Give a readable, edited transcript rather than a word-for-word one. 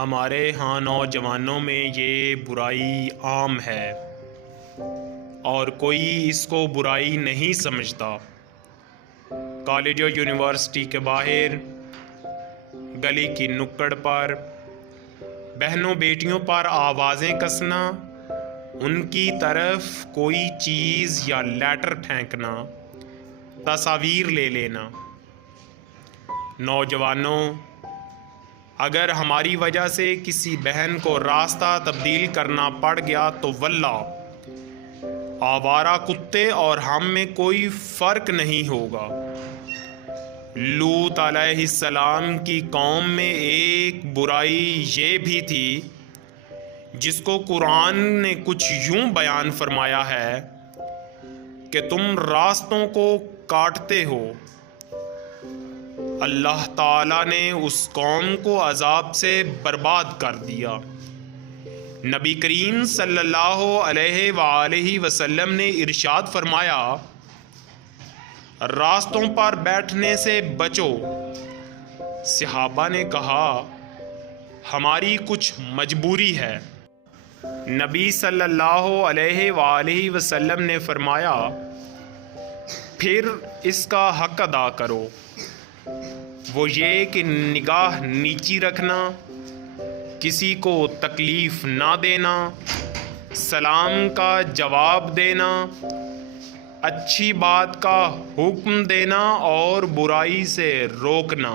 हमारे यहाँ नौजवानों में ये बुराई आम है और कोई इसको बुराई नहीं समझता। कॉलेज और यूनिवर्सिटी के बाहर, गली की नुक्कड़ पर बहनों बेटियों पर आवाज़ें कसना, उनकी तरफ कोई चीज़ या लेटर फेंकना, तस्वीर ले लेना। नौजवानों, अगर हमारी वजह से किसी बहन को रास्ता तब्दील करना पड़ गया तो वल्लाह आवारा कुत्ते और हम में कोई फ़र्क नहीं होगा। लूत अलैहिस्सलाम की कौम में एक बुराई ये भी थी जिसको कुरान ने कुछ यूं बयान फरमाया है कि तुम रास्तों को काटते हो। अल्लाह ताला ने उस कौम को अजाब से बर्बाद कर दिया। नबी करीम सल्लल्लाहु अलैहि वसल्लम ने इरशाद फरमाया, रास्तों पर बैठने से बचो। सहाबा ने कहा, हमारी कुछ मजबूरी है। नबी सल्लल्लाहु अलैहि वसल्लम ने फरमाया, फिर इसका हक अदा करो। वो ये कि निगाह नीची रखना, किसी को तकलीफ़ ना देना, सलाम का जवाब देना, अच्छी बात का हुक्म देना और बुराई से रोकना।